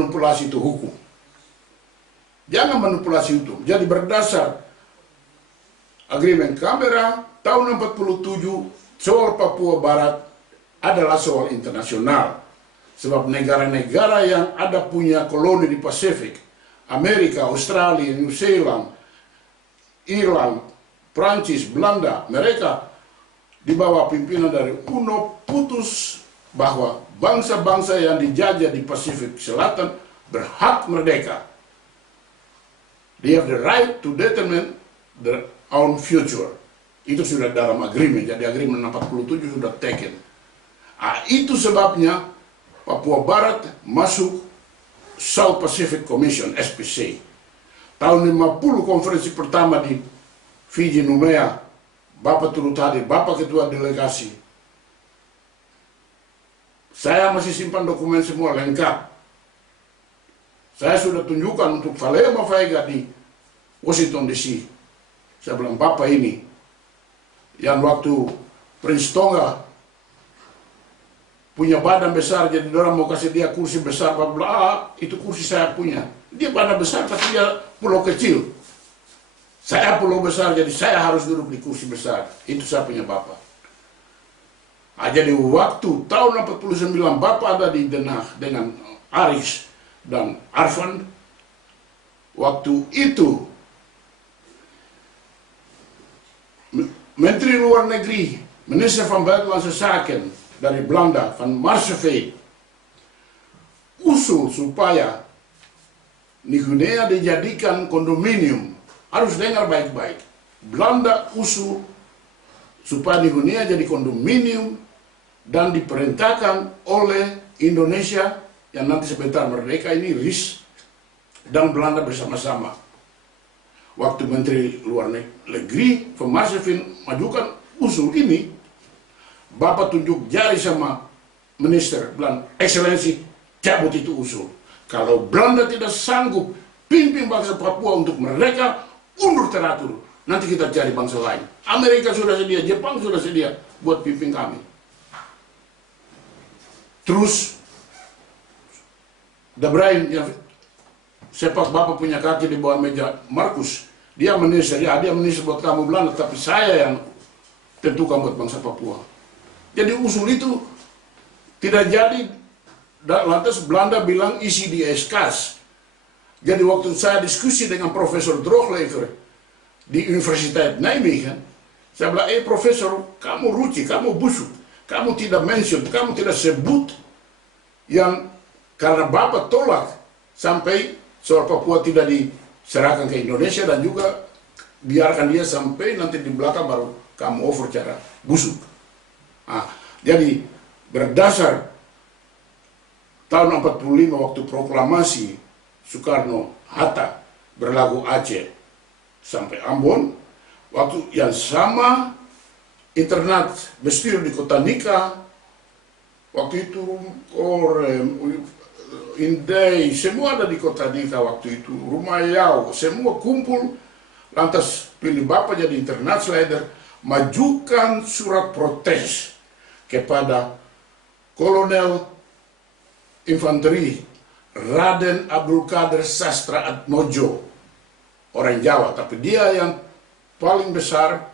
manipulasi itu hukum. Jangan manipulasi hukum. Jadi berdasar agreement Canberra tahun 47, soal Papua Barat adalah soal internasional. Sebab negara-negara yang ada punya koloni di Pasifik, Amerika, Australia, New Zealand, Irland, Prancis, Belanda, mereka di bawah pimpinan dari UNO putus bahwa bangsa-bangsa yang dijajah di Pasifik Selatan berhak merdeka. They have the right to determine their own future. Itu sudah dalam agreement, jadi agreement 47 sudah taken. Itu sebabnya Papua Barat masuk South Pacific Commission, SPC. Tahun 50 konferensi pertama di Fiji, Numea, Bapak turut hadir, Bapak Ketua Delegasi. Saya masih simpan dokumen semua lengkap. Saya sudah tunjukkan untuk Valema Vega di Washington DC. Saya bilang, Bapak ini, yang waktu Prince Tonga punya badan besar, jadi orang mau kasih dia kursi besar, Bapak bilang, itu kursi saya punya. Dia badan besar, tapi dia pulau kecil. Saya pulau besar, jadi saya harus duduk di kursi besar. Itu saya punya Bapak. Jadi waktu tahun 49 Bapak ada di Denah dengan Aris dan Arfan. Waktu itu Menteri Luar Negeri, Minister van Buitenlandse Zaken dari Belanda, Van Marseveen, usul supaya Nigunea dijadikan kondominium. Harus dengar baik-baik. Belanda usul supaya Nigunea jadi kondominium dan diperintahkan oleh Indonesia yang nanti sebentar merdeka ini, RIS dan Belanda bersama-sama. Waktu Menteri Luar Negeri Van Marseveen majukan usul ini, Bapak tunjuk jari sama minister, bilang, Excellency, cabut itu usul. Kalau Belanda tidak sanggup pimpin bangsa Papua untuk merdeka, undur teratur. Nanti kita cari bangsa lain. Amerika sudah sedia, Jepang sudah sedia buat pimpin kami. Terus, Dabrain yang sepak Bapak punya kaki di bawah meja Markus, dia minister, ya dia minister buat kamu Belanda, tapi saya yang tentukan buat bangsa Papua. Jadi usul itu tidak jadi, lantas Belanda bilang isi di SKS. Jadi waktu saya diskusi dengan Profesor Drochlever di Universitas Nijmegen, saya bilang, Profesor, kamu ruci, kamu busuk, kamu tidak mention, kamu tidak sebut yang karena Bapak tolak sampai soal Papua tidak diserahkan ke Indonesia dan juga biarkan dia sampai nanti di belakang baru kamu over cara busuk. Jadi berdasar tahun 45 waktu proklamasi Soekarno-Hatta berlaku Aceh sampai Ambon, waktu yang sama internat bestuur di Kota Nika, waktu itu Indai, semua ada di Kota Nika waktu itu, Rumah Yau, semua kumpul, lantas pilih Bapak jadi internat leader, majukan surat protes kepada Kolonel Infanteri Raden Abdul Qadir Sastra Atmojo, orang Jawa, tapi dia yang paling besar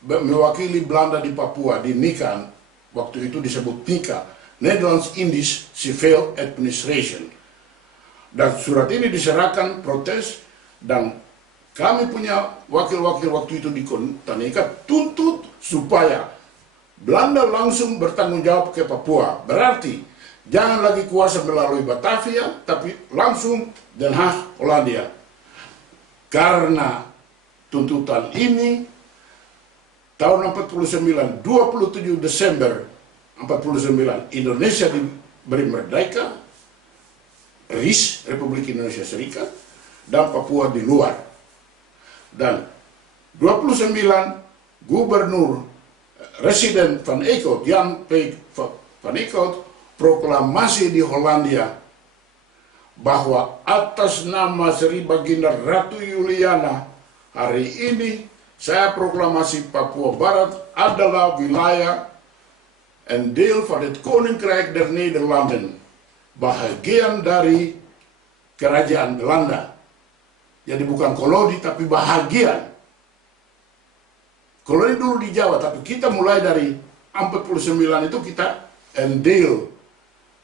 mewakili Belanda di Papua, di Nika, waktu itu disebut Nika, Nederlands-Indisch Civil Administration. Dan surat ini diserahkan protes, dan kami punya wakil-wakil waktu itu di Kota Nika tuntut supaya Belanda langsung bertanggung jawab ke Papua. Berarti jangan lagi kuasa melalui Batavia, tapi langsung Den Haag, Hollandia. Karena tuntutan ini, tahun 49, 27 Desember 49, Indonesia diberi merdeka, RIS, Republik Indonesia Serikat, dan Papua di luar. Dan 29, Gubernur Residen Van Eekhout, Jan P. Van Eekhout, proklamasi di Hollandia bahwa atas nama Sri Baginda Ratu Juliana, hari ini saya proklamasi Papua Barat adalah wilayah en deel van het Koninkrijk der Nederlanden, bagian dari kerajaan Belanda. Jadi bukan koloni tapi bahagian. Koloni dulu di Jawa, tapi kita mulai dari 49 itu kita een deel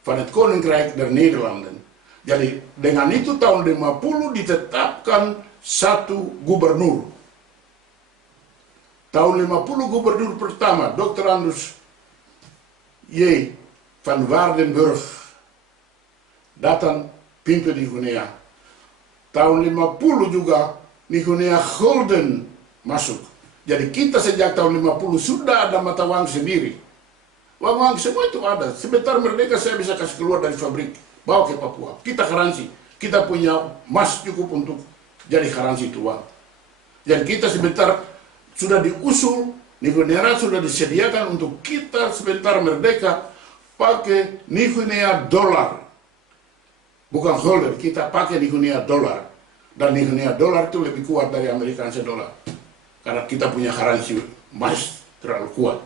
van het Koninkrijk der Nederlanden. Jadi dengan itu tahun 50 ditetapkan satu gubernur. Tahun 50 gubernur pertama, Dr. Andus J. van Waardenburg datang pimpin di Guinea. Tahun 50 juga di Guinea Golden masuk. Jadi kita sejak tahun 50 sudah ada mata uang sendiri. Uang semua itu ada. Sebentar merdeka saya bisa kasih keluar dari fabrik, bawa ke Papua. Kita garansi, kita punya emas cukup untuk jadi garansi itu uang. Dan kita sebentar sudah diusul, Guinea sudah disediakan untuk kita sebentar merdeka pakai Guinea dolar. Bukan holder, kita pakai Guinea dolar. Dan Guinea dolar itu lebih kuat dari American dolar. Karena kita punya garansi emas terlalu kuat.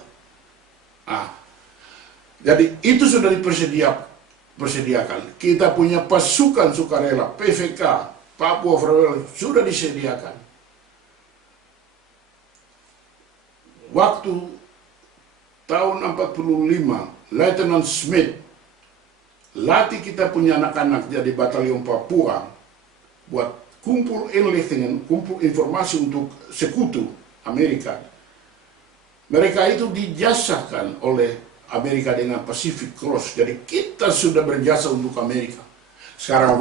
Jadi itu sudah dipersediakan. Kita punya pasukan sukarela, PVK, Papua Freeway sudah disediakan. Waktu tahun 45, Lieutenant Smith latih kita punya anak-anak jadi batalion Papua buat kumpul inlichtingen, kumpul informasi untuk sekutu Amerika. Mereka itu dijasakan oleh Amerika dengan Pacific Cross. Jadi kita sudah berjasa untuk Amerika. Sekarang